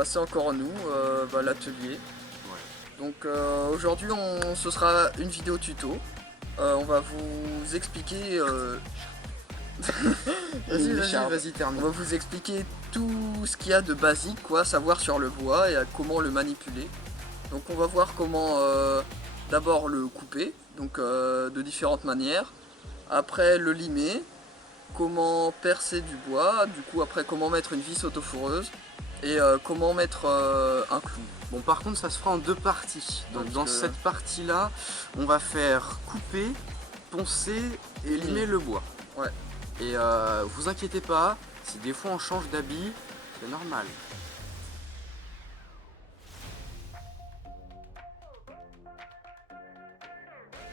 bah, c'est encore nous, l'atelier. Ouais. Donc aujourd'hui ce sera une vidéo tuto. On va vous expliquer... Vas-y, termine. On va vous expliquer tout ce qu'il y a de basique, quoi, savoir sur le bois et comment le manipuler. Donc on va voir comment d'abord le couper, donc de différentes manières. Après le limer, comment percer du bois, du coup après comment mettre une vis autofourreuse et comment mettre un clou. Bon, par contre, ça se fera en deux parties. Donc dans cette partie-là, on va faire couper, poncer et limer le bois. Ouais. Et vous inquiétez pas, si des fois on change d'habit, c'est normal.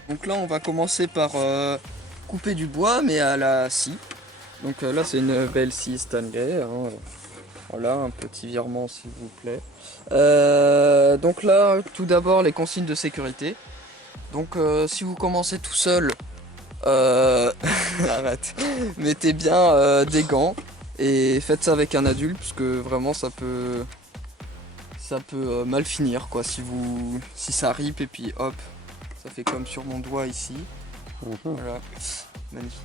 Donc là on va commencer par couper du bois mais à la scie. Donc là c'est une belle scie Stanley, hein. Voilà, un petit virement s'il vous plaît. Donc là tout d'abord les consignes de sécurité. Donc si vous commencez tout seul, arrête, mettez bien des gants et faites ça avec un adulte parce que vraiment ça peut mal finir quoi si ça rip et puis hop. Ça fait comme sur mon doigt ici. Voilà, magnifique.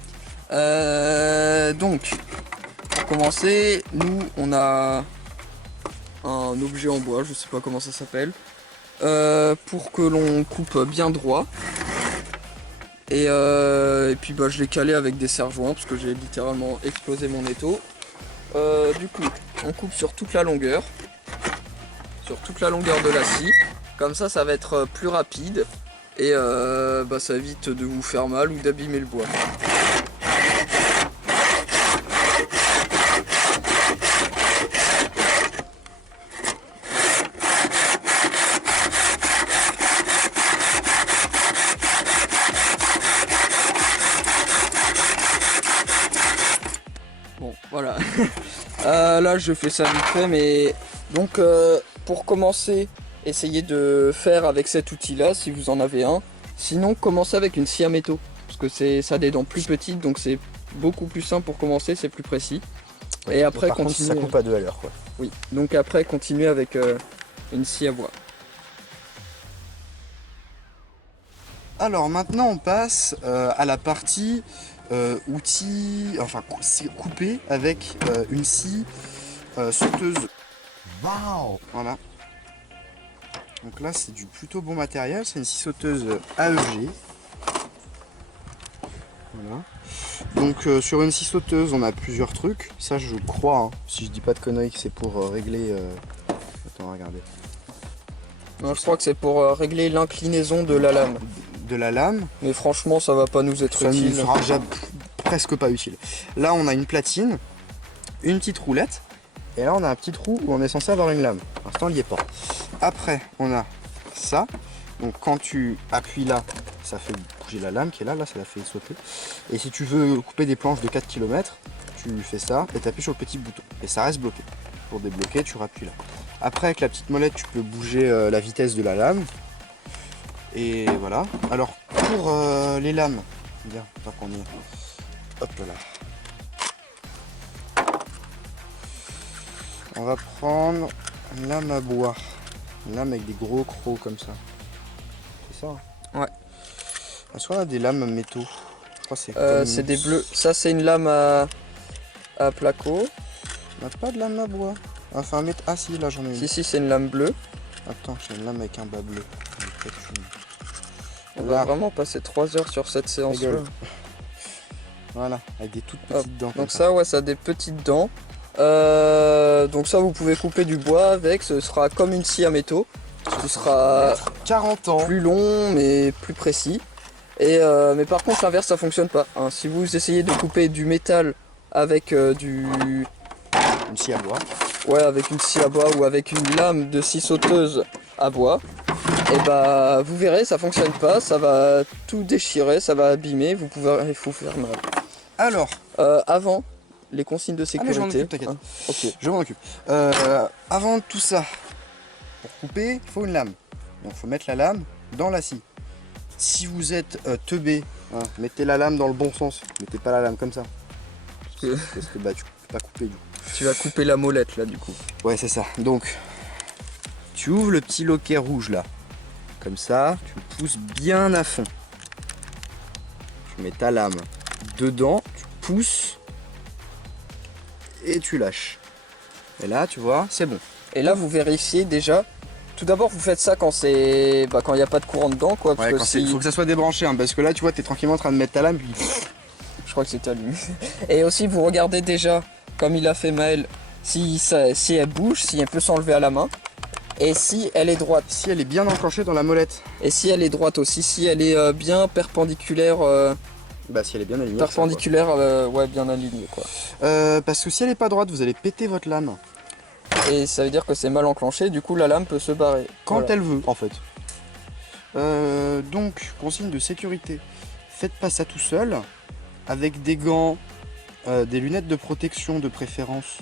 Donc, pour commencer, nous on a un objet en bois, je sais pas comment ça s'appelle, pour que l'on coupe bien droit. Et puis je l'ai calé avec des serre-joints parce que j'ai littéralement explosé mon étau. Du coup, on coupe sur toute la longueur, de la scie. Comme ça va être plus rapide. Et ça évite de vous faire mal ou d'abîmer le bois. Bon voilà. Là je fais ça vite fait mais donc pour commencer, essayez de faire avec cet outil là si vous en avez un. Sinon commencez avec une scie à métaux. Parce que ça a des dents plus petites donc c'est beaucoup plus simple pour commencer, c'est plus précis. Ouais, et après continuez. Ça coupe à deux à l'heure quoi. Oui, donc après continuez avec une scie à bois. Alors maintenant on passe à la partie outils, enfin couper avec une scie sauteuse. Wow. Voilà. Donc là c'est du plutôt bon matériel, c'est une scie sauteuse AEG. Voilà. Donc sur une scie sauteuse on a plusieurs trucs. Ça je crois, hein, si je dis pas de conneries, que c'est pour régler... Attends, regardez. Non, je crois que c'est pour régler l'inclinaison de la lame. De la lame. Mais franchement ça va pas nous être Ça ne utile. sera déjà presque pas utile. Là on a une platine, une petite roulette. Et là on a un petit trou où on est censé avoir une lame. Pour l'instant il n'y est pas. Après on a ça. Donc quand tu appuies là, ça fait bouger la lame qui est là, ça la fait sauter. Et si tu veux couper des planches de 4 km, tu fais ça et tu appuies sur le petit bouton. Et ça reste bloqué. Pour débloquer, tu rappuies là. Après avec la petite molette, tu peux bouger la vitesse de la lame. Et voilà. Alors pour les lames, bien, tant qu'on y est. Hop là. On va prendre une lame à bois. Une lame avec des gros crocs comme ça. C'est ça? Ouais. Est-ce qu'on a des lames métaux? Je crois que c'est des bleus. Ça c'est une lame à placo. On n'a pas de lame à bois. Enfin, ah si, là j'en ai une. Si, c'est une lame bleue. Attends, j'ai une lame avec un bas bleu. On va vraiment passer 3 heures sur cette séance là. Voilà, avec des toutes petites dents. Donc ça, ouais, ça a des petites dents. Donc ça, vous pouvez couper du bois avec. Ce sera comme une scie à métaux. Ce sera 40 ans. plus long mais plus précis. Et mais par contre, l'inverse, ça fonctionne pas. Hein. Si vous essayez de couper du métal avec une scie à bois. Ouais, avec une scie à bois ou avec une lame de scie sauteuse à bois, et vous verrez, ça fonctionne pas, ça va tout déchirer, ça va abîmer, il faut faire mal. Alors, avant, les consignes de sécurité. je m'en occupe, t'inquiète. Ok. Je m'en occupe. Avant tout ça, pour couper, il faut une lame. Donc, il faut mettre la lame dans la scie. Si vous êtes teubé, hein, mettez la lame dans le bon sens. Mettez pas la lame comme ça. Parce que tu peux pas couper du coup. Tu vas couper la molette là du coup. Ouais, c'est ça. Donc Tu ouvres le petit loquet rouge là. Comme ça, tu le pousses bien à fond. Tu mets ta lame dedans, tu pousses et tu lâches. Et là, tu vois, c'est bon. Et là, vous vérifiez déjà. Tout d'abord, vous faites ça quand c'est, quand il n'y a pas de courant dedans, quoi. Parce Ouais, que il faut que ça soit débranché, hein, parce que là, tu vois, t'es tranquillement en train de mettre ta lame, puis je crois que c'était allumé. Et aussi, vous regardez déjà, comme il a fait Maël, si elle bouge, si elle peut s'enlever à la main. Et si elle est droite. si elle est bien enclenchée dans la molette. Et si elle est droite aussi, si elle est bien perpendiculaire. Bah si elle est bien alignée. Perpendiculaire, ouais, bien alignée, quoi. Parce que si elle est pas droite, vous allez péter votre lame. Et ça veut dire que c'est mal enclenché, du coup la lame peut se barrer. Quand Voilà. elle veut, en fait. Donc, consigne de sécurité. Faites pas ça tout seul. Avec des gants, des lunettes de protection de préférence.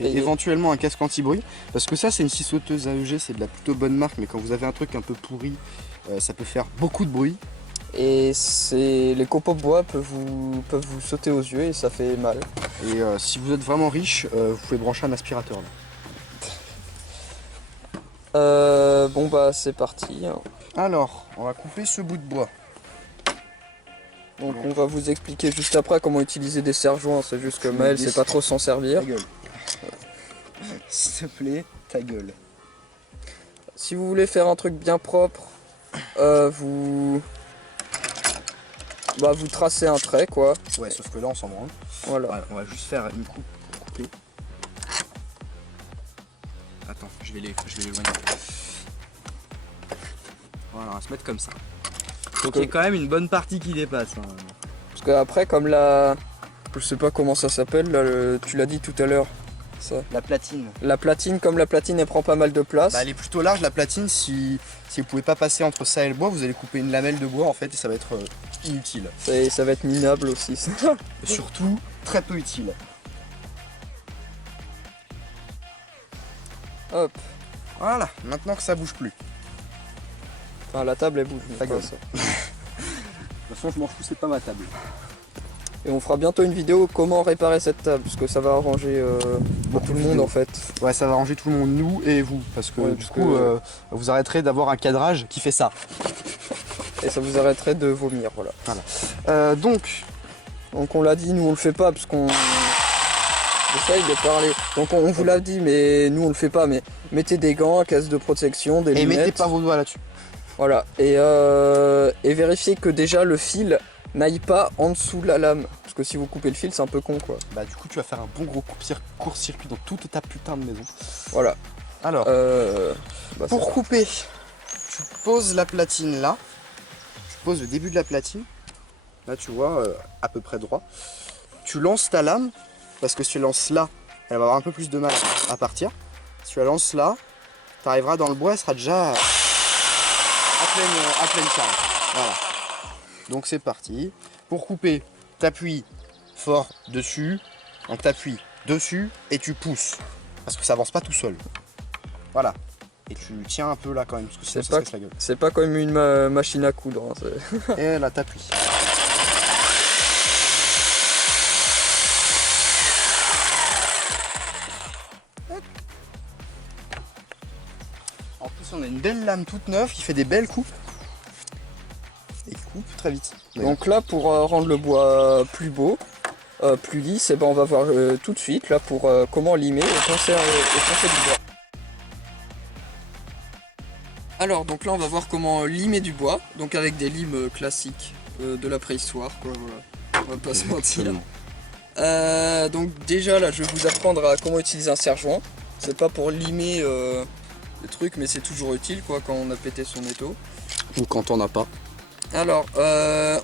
Et éventuellement un casque anti-bruit. Parce que ça, c'est une scie sauteuse AEG, c'est de la plutôt bonne marque. Mais quand vous avez un truc un peu pourri, ça peut faire beaucoup de bruit. Et les copeaux de bois peuvent vous sauter aux yeux et ça fait mal. Et si vous êtes vraiment riche, vous pouvez brancher un aspirateur. Là. Bon bah c'est parti. Alors, on va couper ce bout de bois. Donc on va vous expliquer juste après comment utiliser des serre-joints. C'est juste que Maël sait pas trop s'en servir. Ta gueule. S'il te plaît, ta gueule. Si vous voulez faire un truc bien propre, vous tracez un trait, quoi. Ouais, sauf que là on s'en branle. Voilà. Ouais, on va juste faire une coupe pour couper. Attends, je vais l'éloigner. Voilà, on va se mettre comme ça. Donc il y a quand même une bonne partie qui dépasse. Hein. Parce qu'après, comme je sais pas comment ça s'appelle, là, tu l'as dit tout à l'heure. Ça. La platine. La platine, comme la platine elle prend pas mal de place. Bah, elle est plutôt large la platine, si vous pouvez pas passer entre ça et le bois, vous allez couper une lamelle de bois en fait et ça va être inutile. Ça va être minable aussi. Et surtout, très peu utile. Hop. Voilà, maintenant que ça bouge plus. Enfin la table elle bouge. Ta gueule. Ça. De toute façon je m'en fous, c'est pas ma table. Et on fera bientôt une vidéo comment réparer cette table, parce que ça va arranger beaucoup de monde en fait. Ouais, ça va arranger tout le monde, nous et vous, parce que du coup, vous arrêterez d'avoir un cadrage qui fait ça. Et ça vous arrêterait de vomir, voilà. Donc on l'a dit, nous on le fait pas, parce qu'on essaye de parler. Donc on vous l'a dit, mais nous on le fait pas, mais mettez des gants, casque de protection, des lunettes. Et mettez pas vos doigts là-dessus. Voilà, et vérifiez que déjà le fil n'aille pas en dessous de la lame. Parce que si vous coupez le fil, c'est un peu con, quoi. Bah du coup, tu vas faire un bon gros court-circuit dans toute ta putain de maison. Voilà. Alors, pour couper, tu poses la platine là. Tu poses le début de la platine. Là, tu vois, à peu près droit. Tu lances ta lame, parce que si tu lances là, elle va avoir un peu plus de mal à partir. Si tu la lances là, tu arriveras dans le bois, elle sera déjà à pleine charge. Voilà. Donc c'est parti. Pour couper, t'appuies fort dessus. Donc t'appuies dessus et tu pousses. Parce que ça avance pas tout seul. Voilà. Et tu tiens un peu là quand même, parce que sinon ça se casse la gueule. C'est pas comme une machine à coudre. Hein, et là t'appuies. En plus on a une belle lame toute neuve qui fait des belles coupes. Et qui coupe très vite. Donc là pour rendre le bois plus beau, plus lisse, et ben on va voir tout de suite là pour comment limer et poncer du bois. Alors donc là on va voir comment limer du bois, donc avec des limes classiques de la préhistoire, quoi, voilà. On va pas se mentir. Donc déjà là je vais vous apprendre à comment utiliser un serre-joint. C'est pas pour limer le truc, mais c'est toujours utile, quoi, quand on a pété son étau. Ou quand on n'a pas. Alors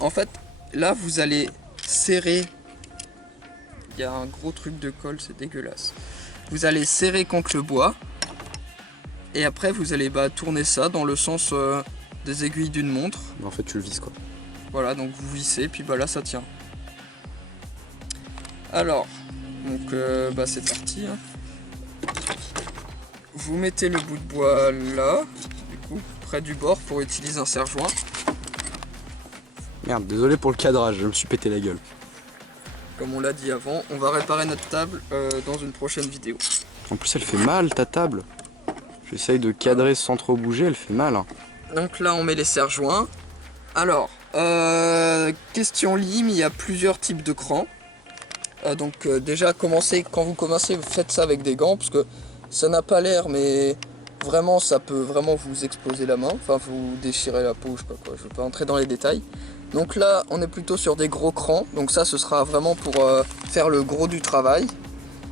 en fait là vous allez serrer. Il y a un gros truc de colle, c'est dégueulasse. Vous allez serrer contre le bois. Et après vous allez tourner ça dans le sens des aiguilles d'une montre. En fait tu le vises, quoi. Voilà, donc vous vissez, puis là ça tient. Alors, donc c'est parti. Hein. Vous mettez le bout de bois là, du coup, près du bord pour utiliser un serre-joint. Merde, désolé pour le cadrage, je me suis pété la gueule. Comme on l'a dit avant, on va réparer notre table dans une prochaine vidéo. En plus elle fait mal ta table. J'essaye de cadrer sans trop bouger, elle fait mal. Hein. Donc là, on met les serre-joints. Alors, question lime, il y a plusieurs types de crans. Déjà, quand vous commencez, vous faites ça avec des gants, parce que ça n'a pas l'air, mais vraiment, ça peut vraiment vous exploser la main. Enfin, vous déchirer la peau, je sais pas quoi, je ne vais pas entrer dans les détails. Donc là, on est plutôt sur des gros crans. Donc ça, ce sera vraiment pour faire le gros du travail.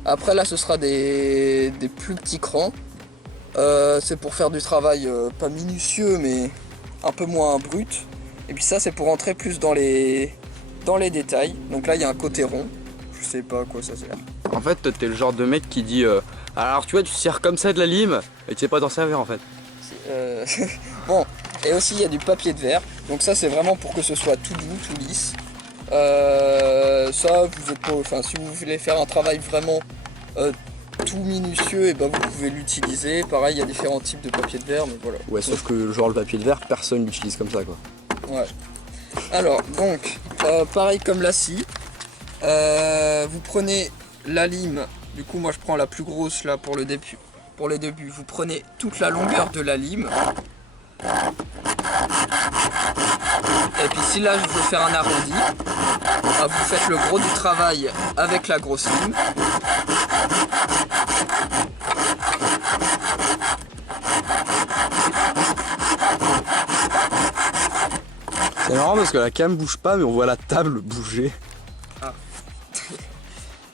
Après, là, ce sera des plus petits crans. C'est pour faire du travail pas minutieux, mais un peu moins brut. Et puis ça, c'est pour entrer plus dans les détails. Donc là, il y a un côté rond. Je sais pas à quoi ça sert. En fait, toi, t'es le genre de mec qui dit alors tu vois, tu sers comme ça de la lime et tu sais pas t'en servir en fait. Bon, et aussi il y a du papier de verre. Donc ça, c'est vraiment pour que ce soit tout doux, tout lisse. Ça, vous êtes pas, enfin, si vous voulez faire un travail vraiment tout minutieux, et ben vous pouvez l'utiliser. Pareil, il y a différents types de papier de verre, mais voilà. Ouais, sauf que genre le papier de verre, personne l'utilise comme ça quoi. Ouais. Alors, donc, pareil comme la scie, vous prenez la lime. Du coup, moi je prends la plus grosse là pour le début. Pour les débuts, vous prenez toute la longueur de la lime. Et puis si là je veux faire un arrondi, vous faites le gros du travail avec la grosse lime. C'est marrant parce que la cam bouge pas mais on voit la table bouger. Ah.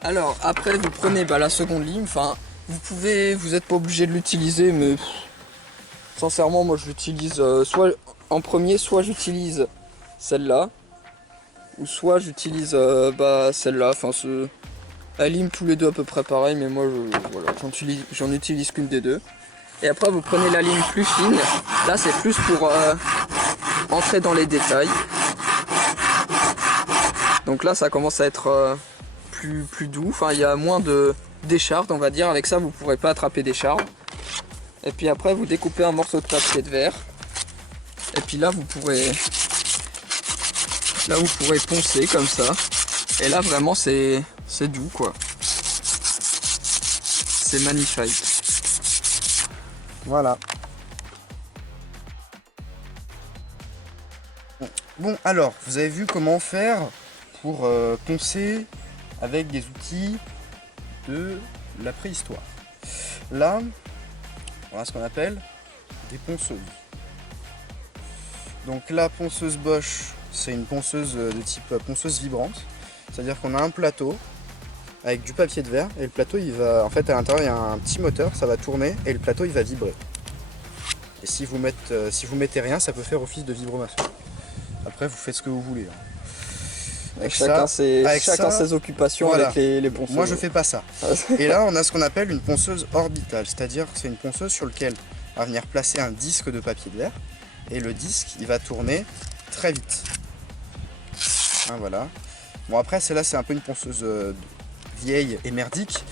Alors après vous prenez la seconde lime, enfin vous êtes pas obligé de l'utiliser, mais sincèrement moi je l'utilise soit en premier, soit j'utilise celle-là, ou soit j'utilise celle-là, enfin elle lime tous les deux à peu près pareil, mais moi voilà, j'en utilise qu'une des deux. Et après vous prenez la lime plus fine, là c'est plus pour entrer dans les détails. Donc là ça commence à être plus doux, enfin il y a moins d'échardes on va dire, avec ça vous ne pourrez pas attraper d'échardes. Et puis après vous découpez un morceau de papier de verre, et puis là vous pourrez poncer comme ça, et là vraiment c'est doux quoi, c'est magnifique. Voilà. Bon, alors, vous avez vu comment faire pour poncer avec des outils de la préhistoire. Là, on a ce qu'on appelle des ponceuses. Donc la ponceuse Bosch, c'est une ponceuse de type ponceuse vibrante. C'est-à-dire qu'on a un plateau avec du papier de verre, et le plateau il va, en fait à l'intérieur il y a un petit moteur, ça va tourner et le plateau il va vibrer. Et si vous mettez rien, ça peut faire office de vibromasseur. Après vous faites ce que vous voulez. Avec chacun ses occupations, voilà, avec les ponceuses. Moi je fais pas ça. Et là on a ce qu'on appelle une ponceuse orbitale, c'est-à-dire que c'est une ponceuse sur laquelle on va venir placer un disque de papier de verre, et le disque il va tourner très vite. Hein, voilà. Bon après celle-là c'est un peu une ponceuse vieille et merdique,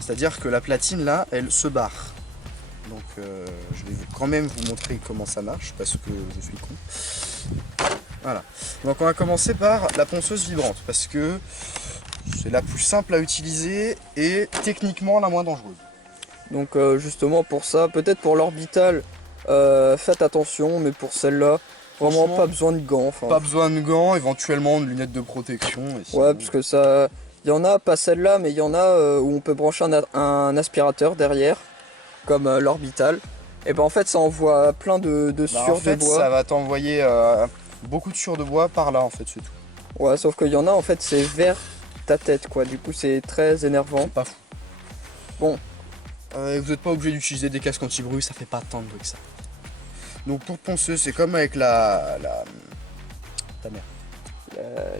c'est-à-dire que la platine là elle se barre. Donc je vais quand même vous montrer comment ça marche parce que je suis con. Voilà. Donc on va commencer par la ponceuse vibrante parce que c'est la plus simple à utiliser et techniquement la moins dangereuse. Donc justement pour ça, peut-être pour l'orbital, faites attention, mais pour celle-là, vraiment pas besoin de gants. Pas besoin de gants, éventuellement de lunettes de protection. Ouais, parce que ça, il y en a, pas celle-là, mais il y en a où on peut brancher un aspirateur derrière, comme l'orbital. Et ben en fait ça envoie plein de sueur de bois. Ça va t'envoyer beaucoup de sueur de bois par là en fait, c'est tout. Ouais, sauf qu'il y en a en fait c'est vers ta tête quoi, du coup c'est très énervant. C'est pas fou. Bon. Vous n'êtes pas obligé d'utiliser des casques anti-bruit, ça fait pas tant de bruit que ça. Donc pour ponceuse, c'est comme avec ta mère.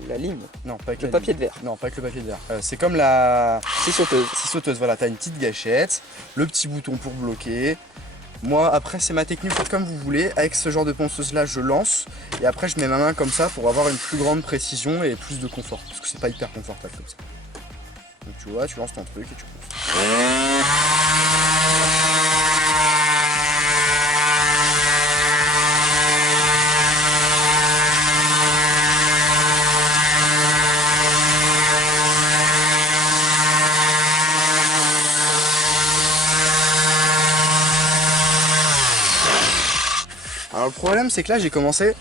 La lime. Non, pas avec le papier de verre. Non, pas avec le papier de verre. C'est comme la scie sauteuse. Scie sauteuse, voilà, t'as une petite gâchette, le petit bouton pour bloquer. Moi, après, c'est ma technique, faites comme vous voulez. Avec ce genre de ponceuse là, je lance et après, je mets ma main comme ça pour avoir une plus grande précision et plus de confort parce que c'est pas hyper confortable comme ça. Donc tu vois, tu lances ton truc et tu ponces. Alors le problème c'est que là j'ai commencé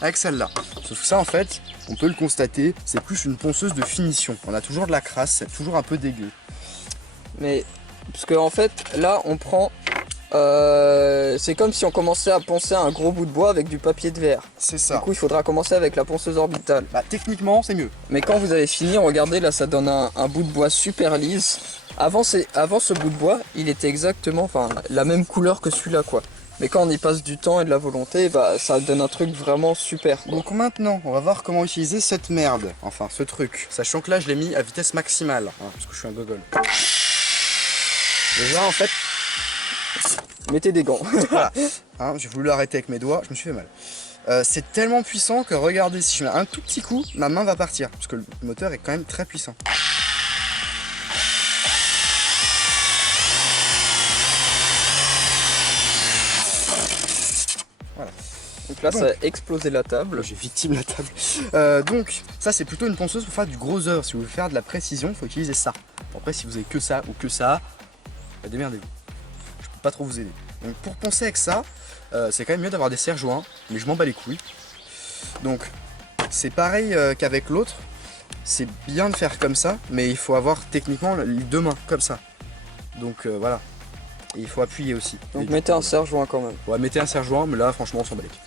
avec celle-là. Sauf que ça en fait, on peut le constater, c'est plus une ponceuse de finition. On a toujours de la crasse, c'est toujours un peu dégueu. Mais parce que en fait là on prend c'est comme si on commençait à poncer un gros bout de bois avec du papier de verre. C'est Du ça. coup il faudra commencer avec la ponceuse orbitale. Bah techniquement c'est mieux. Mais quand vous avez fini, regardez là ça donne un bout de bois super lisse. Avant ce bout de bois il était exactement la même couleur que celui-là quoi. Mais quand on y passe du temps et de la volonté, bah ça donne un truc vraiment super. Donc maintenant, on va voir comment utiliser cette merde, enfin ce truc. Sachant que là, je l'ai mis à vitesse maximale, hein, parce que je suis un gogol. Déjà en fait, mettez des gants. Voilà, hein, j'ai voulu l'arrêter avec mes doigts, je me suis fait mal. C'est tellement puissant que regardez, si je mets un tout petit coup, ma main va partir, parce que le moteur est quand même très puissant. Voilà. Donc là, ça a explosé la table. J'ai victime la table. Donc, ça c'est plutôt une ponceuse pour faire du gros œuvre. Si vous voulez faire de la précision, il faut utiliser ça. Après, si vous avez que ça ou que ça, bah, démerdez-vous. Je peux pas trop vous aider. Donc, pour poncer avec ça, c'est quand même mieux d'avoir des serre-joints, mais je m'en bats les couilles. Donc, c'est pareil qu'avec l'autre. C'est bien de faire comme ça, mais il faut avoir techniquement les deux mains comme ça. Donc voilà. Et il faut appuyer aussi. Donc mettez un serre-joint quand même. Ouais, mettez un serre-joint, mais là franchement on s'en bat les couilles.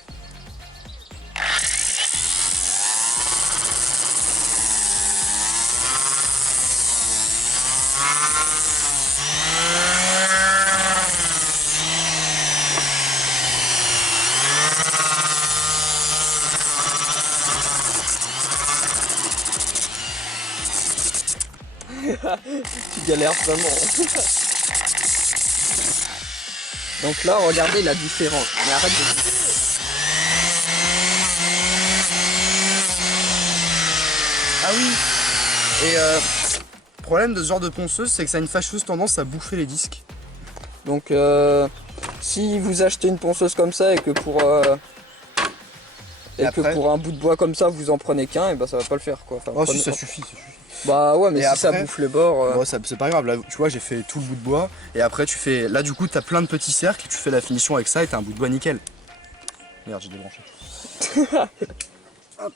Tu galères vraiment. Donc là, regardez la différence. Mais arrête de... Ah oui. Et le problème de ce genre de ponceuse, c'est que ça a une fâcheuse tendance à bouffer les disques. Donc si vous achetez une ponceuse comme ça et que pour un bout de bois comme ça vous en prenez qu'un, et bah ça va pas le faire quoi. Enfin, Oh si, ça suffit. Bah ouais, mais et si après, ça bouffe les bords. Bon, c'est pas grave, là tu vois j'ai fait tout le bout de bois et après tu fais. Là du coup t'as plein de petits cercles, tu fais la finition avec ça et t'as un bout de bois nickel. Merde, j'ai débranché. Hop.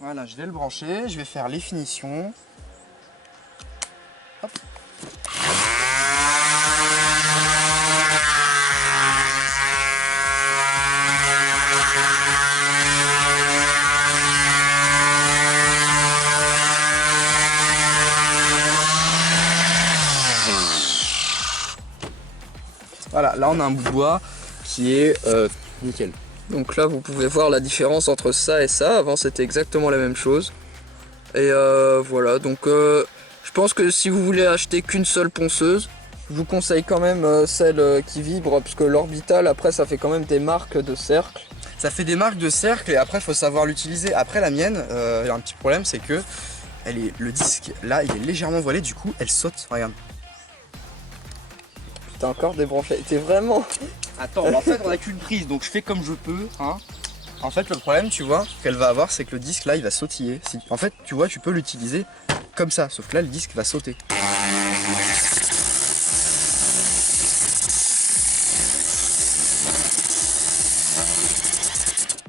Voilà, je vais le brancher, je vais faire les finitions. Hop. Voilà, là on a un bout de bois qui est nickel. Donc là vous pouvez voir la différence entre ça et ça. Avant c'était exactement la même chose. Et voilà, donc je pense que si vous voulez acheter qu'une seule ponceuse, je vous conseille quand même celle qui vibre, parce que l'orbital après ça fait quand même des marques de cercle. Ça fait des marques de cercle et après il faut savoir l'utiliser. Après la mienne, il y a un petit problème, c'est que le disque là il est légèrement voilé, du coup elle saute, regarde. T'as encore débranché, t'es vraiment... Attends, en fait on a qu'une prise donc je fais comme je peux, hein. En fait le problème tu vois qu'elle va avoir, c'est que le disque là il va sautiller. En fait tu vois tu peux l'utiliser comme ça, sauf que là le disque va sauter.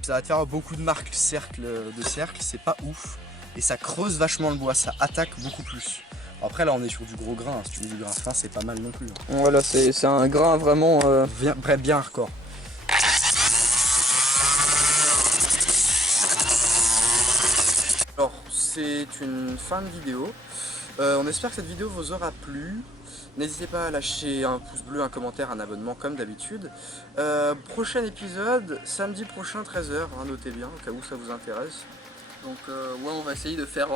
Ça va te faire beaucoup de marques de cercle, c'est pas ouf. Et ça creuse vachement le bois, ça attaque beaucoup plus. Après là on est sur du gros grain, si tu veux du grain fin c'est pas mal non plus. Voilà, c'est un grain vraiment... Bien hardcore. Alors c'est une fin de vidéo. On espère que cette vidéo vous aura plu. N'hésitez pas à lâcher un pouce bleu, un commentaire, un abonnement comme d'habitude. Prochain épisode, samedi prochain 13 h, hein, notez bien au cas où ça vous intéresse. Donc ouais, on va essayer de faire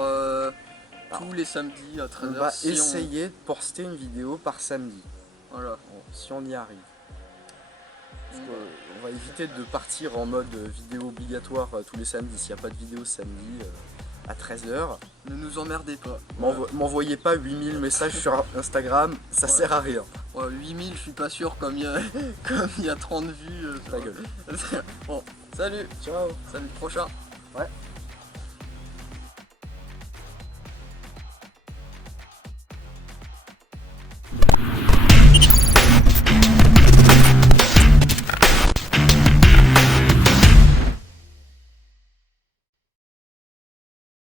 tous les samedis à 13 h. On va essayer de poster une vidéo par samedi. Voilà. Bon, si on y arrive. On va éviter de partir en mode vidéo obligatoire tous les samedis. S'il n'y a pas de vidéo samedi à 13 h, ne nous emmerdez pas. M'envoyez pas 8000 messages sur Instagram, ça sert à rien. Ouais, 8000, je suis pas sûr, comme il y a 30 vues. Ta gueule. Bon, salut, Ciao. samedi prochain. Ouais.